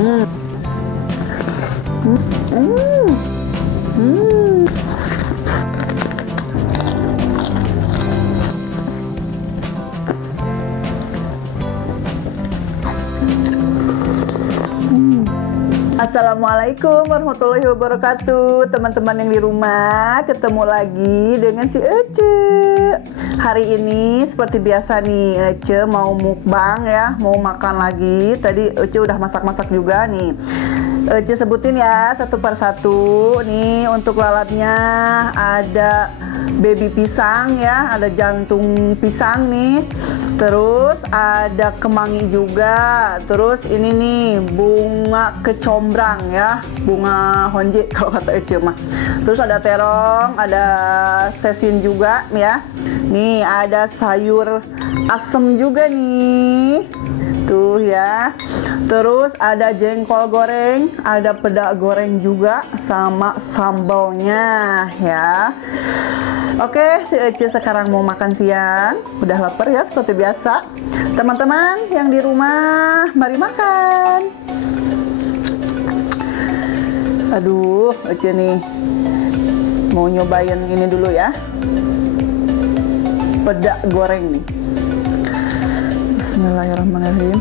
Hmm. Hmm. Hmm. Assalamualaikum warahmatullahi wabarakatuh. Teman-teman yang di rumah, ketemu lagi dengan si Ece. Hari ini seperti biasa nih, Ece mau mukbang ya, mau makan lagi. Tadi Ece udah masak-masak juga nih. Ece sebutin ya satu per satu. Nih untuk lalapnya ada baby pisang ya, ada jantung pisang nih. Terus ada kemangi juga. Terus ini nih bunga kecombrang ya, bunga honje kalau kata Ece mah. Terus ada terong, ada sesin juga ya. Nih ada sayur asem juga nih. Tuh ya. Terus ada jengkol goreng, ada peda goreng juga sama sambalnya ya. Oke, si Ece sekarang mau makan siang. Udah lapar ya seperti biasa. Teman-teman yang di rumah, mari makan. Aduh, Ece nih mau nyobain ini dulu ya. Peda goreng nih. Bismillahirrahmanirrahim.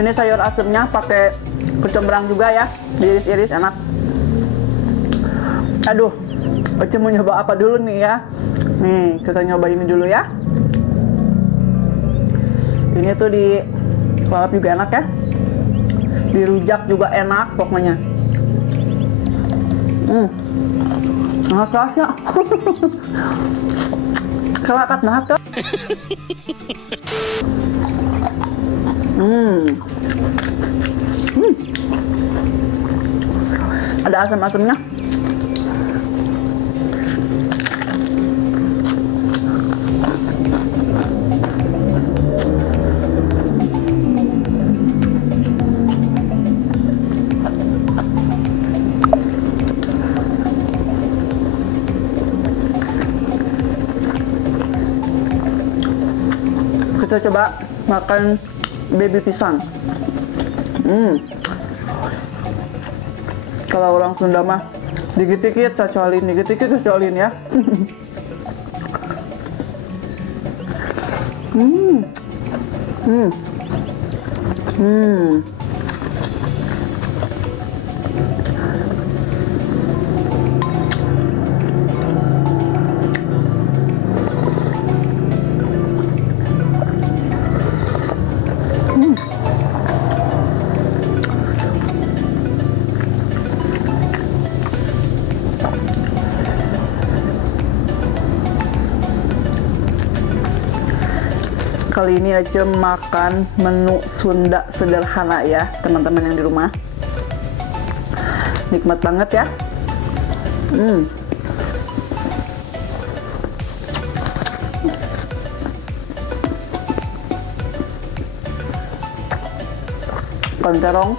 Ini sayur asemnya pakai kecombrang juga ya, diiris-iris enak. Aduh, Ece mau nyoba apa dulu nih ya? Nih, kita nyoba ini dulu ya. Ini tuh di lalap juga enak ya. Di rujak juga enak pokoknya. Enak rasanya. Kelakat banget tuh. Ada asam-asamnya. Kita coba makan baby pisang. Kalau orang Sunda mah dikit-dikit cocolin, dikit-dikit cocolin ya. Kali ini aja makan menu Sunda sederhana ya teman-teman yang di rumah. Nikmat banget ya. Terong.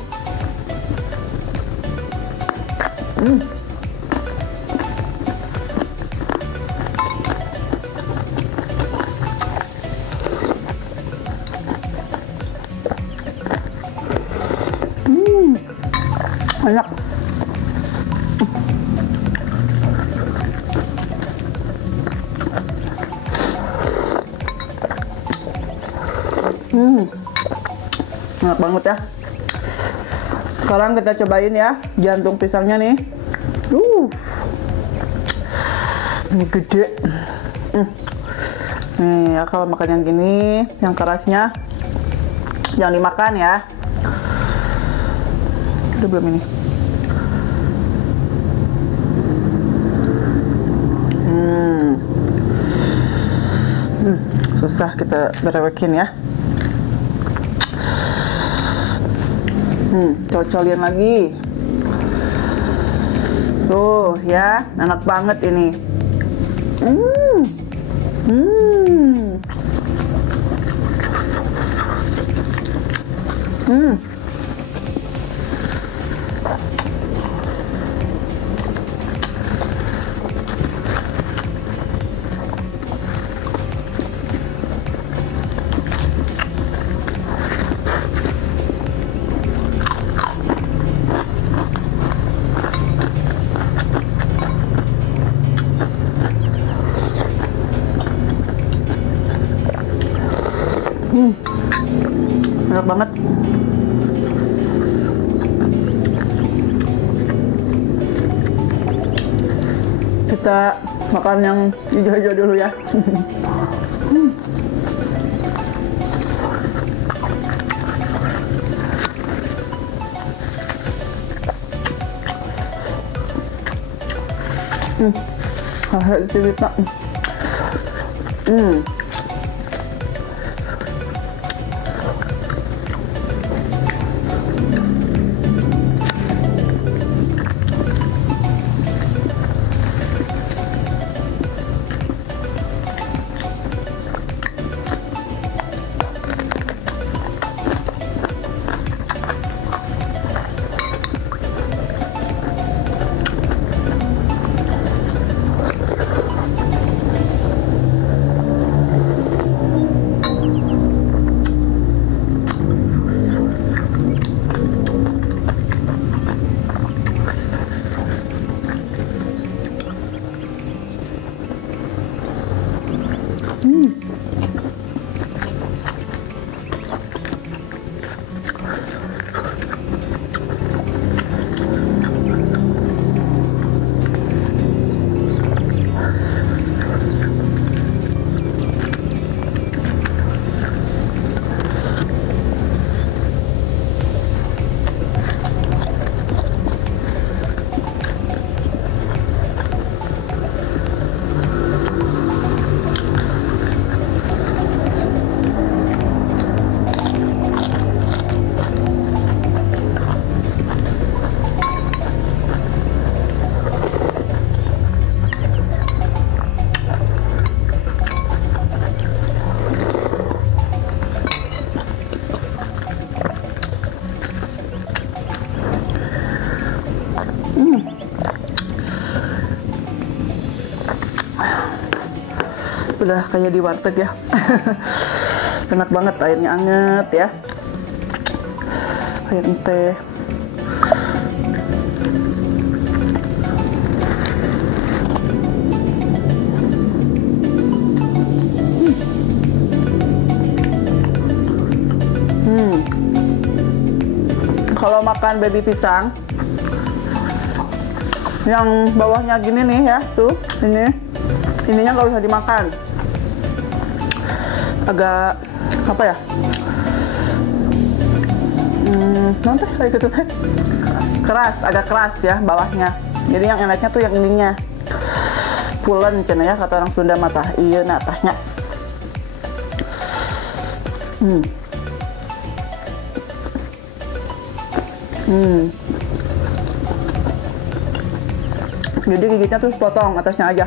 Enak. Enak banget ya. Sekarang kita cobain ya jantung pisangnya nih. Ini gede. Nih ya, kalau makan yang gini, yang kerasnya jangan dimakan ya. Udah belum ini? Susah kita berewekin ya. Cocolin lagi. Tuh ya, enak banget ini. Hmm. Hmm. Hmm. Enak banget. Kita makan yang hijau-hijau dulu ya. Cerita. Udah kayak di warteg ya. Enak banget, airnya anget ya, air teh. Kalau makan baby pisang yang bawahnya gini nih ya, tuh ininya nggak usah dimakan, agak apa ya, nanti kayak gitu keras, agak keras ya bawahnya. Jadi yang enaknya tuh yang ininya pulen cina ya, kata orang Sunda mata iya nah atasnya. Jadi gigitnya terus potong atasnya aja.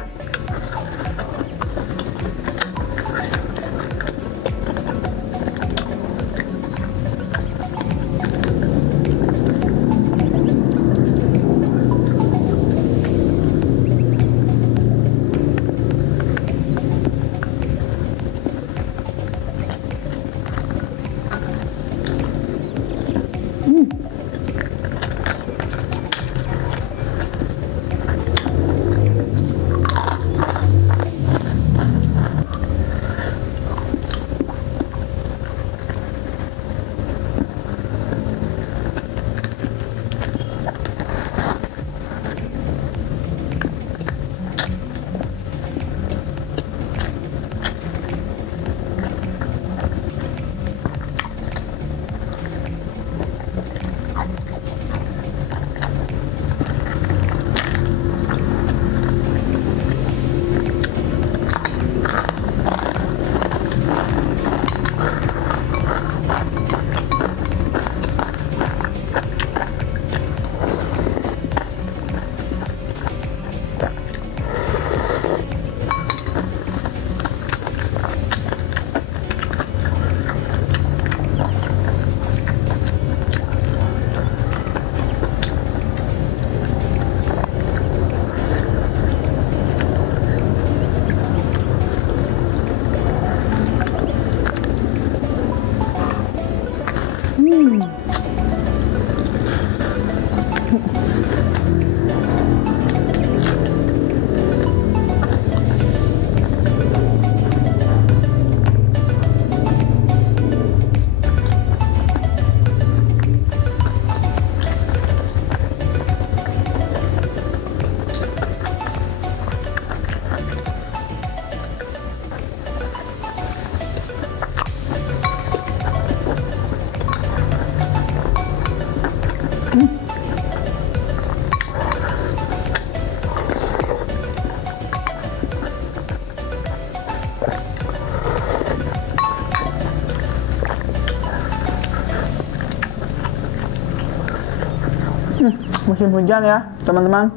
musim hujan ya teman-teman.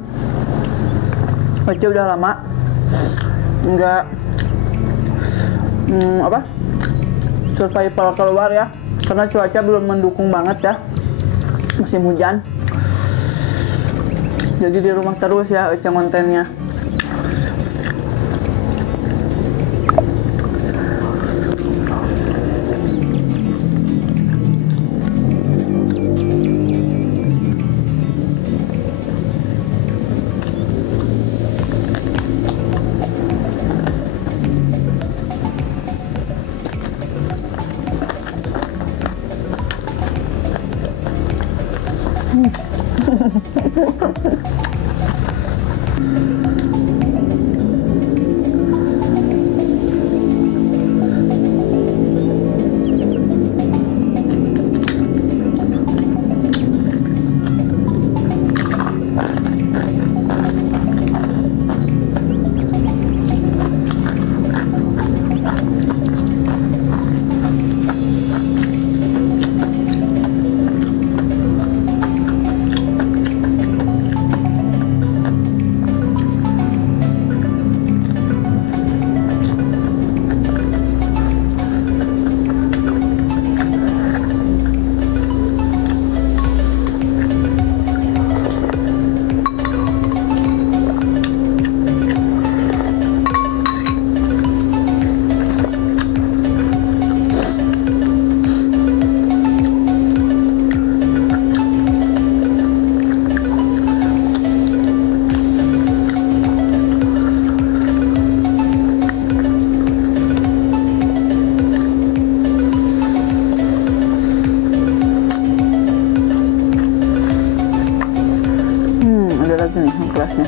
Ece udah lama nggak survival keluar ya, karena cuaca belum mendukung banget ya musim hujan. Jadi di rumah terus ya Ece kontennya. Ada lagi nih kelasnya.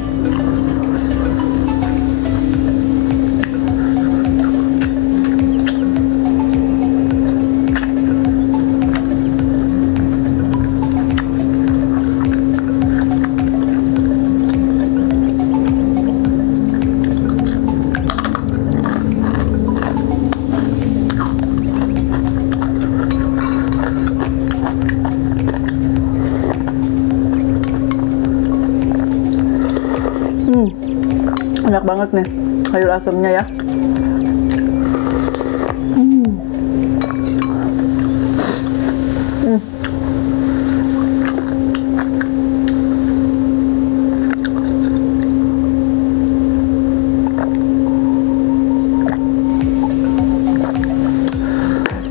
Enak banget nih sayur asemnya ya.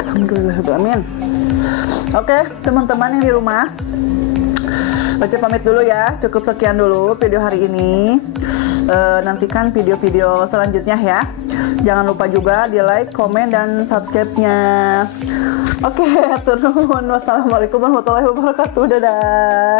Alhamdulillah. Oke teman-teman yang di rumah, Ece pamit dulu ya. Cukup sekian dulu video hari ini. Nantikan video-video selanjutnya ya. Jangan lupa juga di like, komen, dan subscribe-nya. Oke, turun. Wassalamualaikum warahmatullahi wabarakatuh. Dadah.